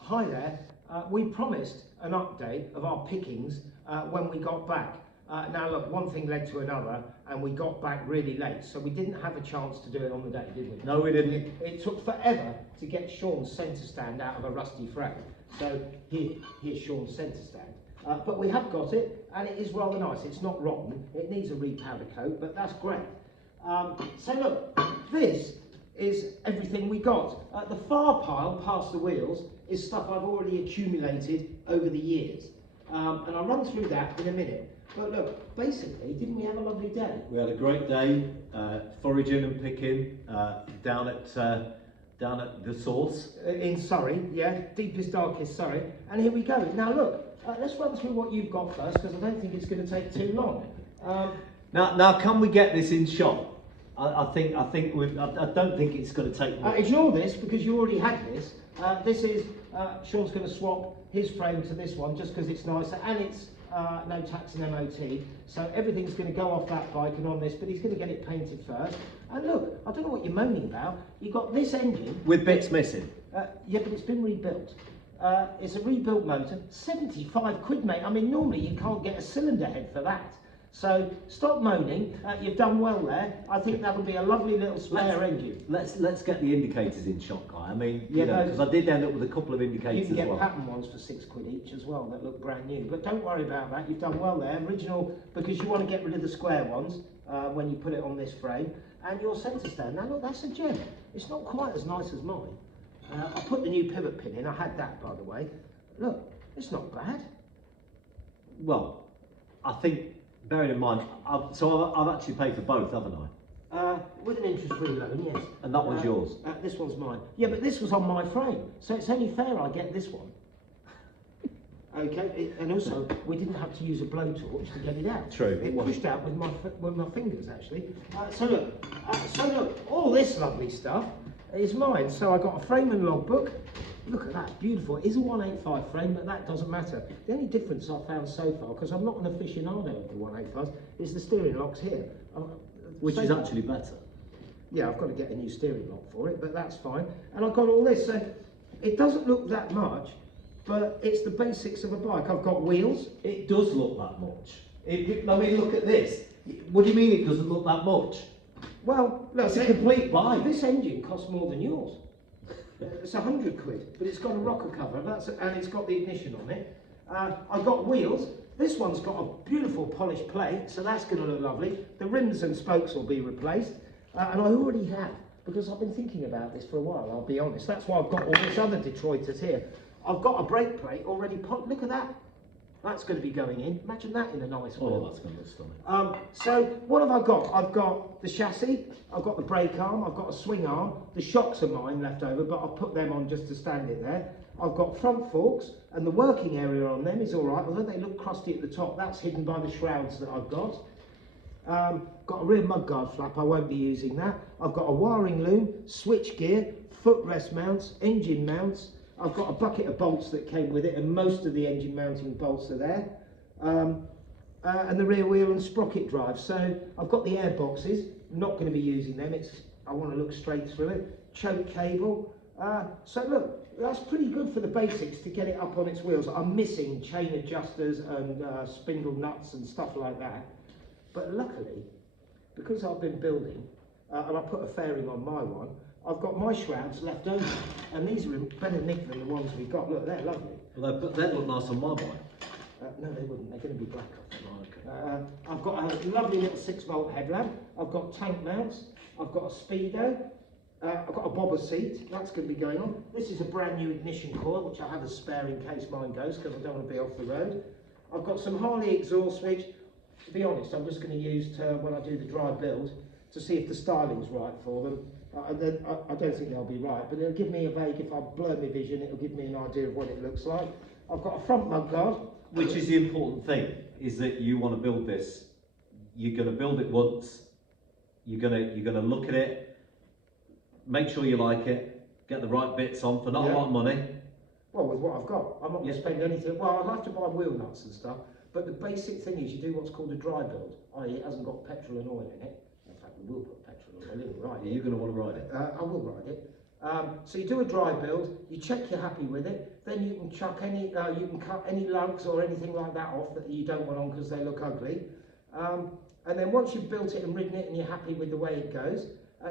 hi there. We promised an update of our pickings when we got back. Now look, one thing led to another and we got back really late, so we didn't have a chance to do it on the day, did we? No, we didn't. It took forever to get Sean's centre stand out of a rusty frame. So here's Sean's centre stand. But we have got it, and it is rather nice. It's not rotten. It needs a repowder coat, but that's great. So look, this is everything we got. The far pile past the wheels is stuff I've already accumulated over the years. And I'll run through that in a minute. But look, basically, didn't we have a lovely day? We had a great day, foraging and picking down at the source. In Surrey, yeah, deepest, darkest Surrey. And here we go. Now look, let's run through what you've got first, because I don't think it's going to take too long. Now, can we get this in shot? I don't think it's going to take much. Ignore this, because you already had this. This is, Sean's going to swap his frame to this one, just because it's nicer, and it's no tax and MOT. So everything's going to go off that bike and on this, but he's going to get it painted first. And look, I don't know what you're moaning about. You've got this engine. With bits missing. Yeah, but it's been rebuilt. It's a rebuilt motor, 75 quid, mate. I mean, normally you can't get a cylinder head for that. So stop moaning. You've done well there. I think that'll be a lovely little spare engine. Let's get the indicators in shot, Guy. I mean, yeah, because I did end up with a couple of indicators as well. You can get well. pattern ones for 6 quid each as well that look brand new. But don't worry about that. You've done well there. Original, because you want to get rid of the square ones when you put it on this frame. And your centre stand. Now look, that's a gem. It's not quite as nice as mine. I put the new pivot pin in. I had that, by the way. Look, it's not bad. Well, I think, bearing in mind, I've actually paid for both, haven't I? With an interest-free loan, yes. And that one's yours? This one's mine. Yeah, but this was on my frame, so it's only fair I get this one. Okay, and also, we didn't have to use a blowtorch to get it out. True. It pushed out with my fingers, actually. So look, all this lovely stuff is mine. So I got a frame and logbook. Look at that, beautiful. It is a 185 frame, but that doesn't matter. The only difference I've found so far, because I'm not an aficionado of the 185s, is the steering locks here. Which is actually better. Yeah, I've got to get a new steering lock for it, but that's fine. And I've got all this, so it doesn't look that much, but it's the basics of a bike. I've got wheels. It does look that much. I mean, look at this. What do you mean it doesn't look that much? Well, look, it's a complete bike. This engine costs more than yours. It's 100 quid, but it's got a rocker cover, and it's got the ignition on it. I've got wheels. This one's got a beautiful polished plate, so that's going to look lovely. The rims and spokes will be replaced, and I already have, because I've been thinking about this for a while, I'll be honest. That's why I've got all this other Detroiters here. I've got a brake plate already polished. Look at that. That's going to be going in. Imagine that in a nice wheel. Oh, that's going to look stunning. So what have I got? I've got the chassis, I've got the brake arm, I've got a swing arm. The shocks are mine left over, but I'll put them on just to stand it there. I've got front forks, and the working area on them is all right, although they look crusty at the top. That's hidden by the shrouds that I've got. Got a rear mudguard flap, I won't be using that. I've got a wiring loom, switch gear, footrest mounts, engine mounts. I've got a bucket of bolts that came with it, and most of the engine mounting bolts are there. And the rear wheel and sprocket drive. So I've got the air boxes, not going to be using them. I want to look straight through it. Choke cable. So look, that's pretty good for the basics to get it up on its wheels. I'm missing chain adjusters and spindle nuts and stuff like that. But luckily, because I've been building, and I put a fairing on my one, I've got my shrouds left over, and these are in better nick than the ones we got. Look, they're lovely. Well, they'd look nice on my bike. No, they wouldn't. They're going to be black. I've got a lovely little 6-volt headlamp. I've got tank mounts. I've got a speedo. I've got a bobber seat. That's going to be going on. This is a brand new ignition coil, which I have a spare in case mine goes, because I don't want to be off the road. I've got some Harley exhaust switch. To be honest, I'm just going to use when I do the dry build to see if the styling's right for them. I don't think they'll be right, but it'll give me a vague, if I blur my vision, it'll give me an idea of what it looks like. I've got a front mudguard. Which is the important thing, is that you want to build this. You're going to build it once. You're going to look at it, make sure you like it, get the right bits on for not a lot of money. Well, with what I've got, I'm not going to spend anything. Well, I'll have to buy wheel nuts and stuff, but the basic thing is you do what's called a dry build, i.e. it hasn't got petrol and oil in it. In fact, we will put petrol and oil in, right? Yeah, you're going to want to ride it. I will ride it. So you do a dry build, you check you're happy with it, then you can chuck any, you can cut any lugs or anything like that off that you don't want on because they look ugly. And then once you've built it and ridden it and you're happy with the way it goes,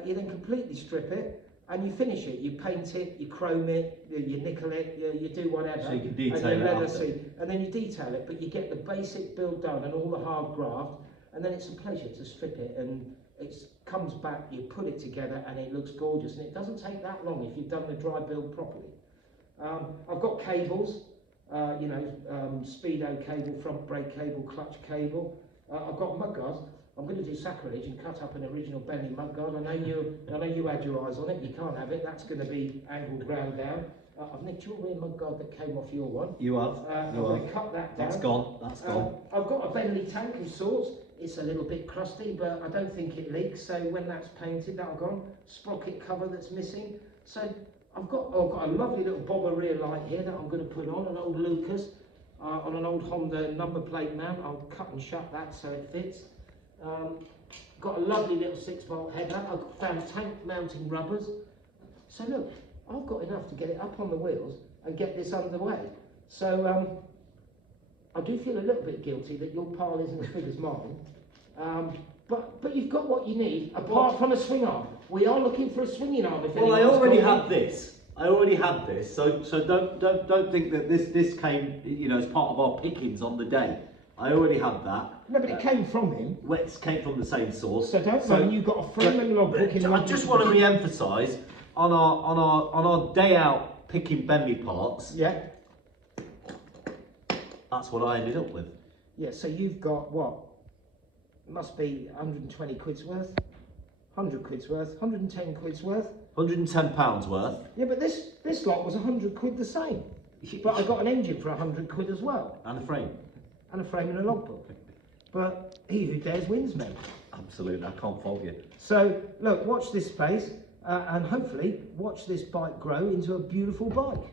you then completely strip it and you finish it. You paint it, you chrome it, you nickel it, you do whatever. So you can detail and it leather after. seat, and then you detail it, but you get the basic build done and all the hard graft, and then it's a pleasure to strip it, and it comes back, you put it together and it looks gorgeous, and it doesn't take that long if you've done the dry build properly. I've got cables, speedo cable, front brake cable, clutch cable. I've got mudguards. I'm going to do sacrilege and cut up an original Bentley mudguard. I know you had your eyes on it. You can't have it. That's going to be angled round down. I've nicked your rear mudguard that came off your one. You have. I'm going to cut that down. That's gone. That's gone. I've got a Bentley tank of sorts. It's a little bit crusty, but I don't think it leaks. So when that's painted, that'll go on. Sprocket cover that's missing. So I've got a lovely little bobber rear light here that I'm going to put on, an old Lucas on an old Honda number plate mount. I'll cut and shut that so it fits. Got a lovely little 6-volt headlamp. I've found tank mounting rubbers. So look, I've got enough to get it up on the wheels and get this underway. So I do feel a little bit guilty that your pile isn't as big as mine. But you've got what you need apart from a swing arm. We are looking for a swinging arm. Well, I already had this. So don't think that this came, as part of our pickings on the day. I already had that. No, but it came from him. Well, it came from the same source. So don't worry, you've got a frame and logbook in the I just want to re-emphasise on our day out picking Bentley parts. Yeah. That's what I ended up with. Yeah. So you've got what? Must be 120 quid's worth, 100 quid's worth, 110 quid's worth. £110 worth. Yeah, but this lot was 100 quid the same. But I got an engine for 100 quid as well. And a frame. And a frame and a logbook. But he who dares wins, men. Absolutely, I can't fault you. So, look, watch this space and hopefully watch this bike grow into a beautiful bike.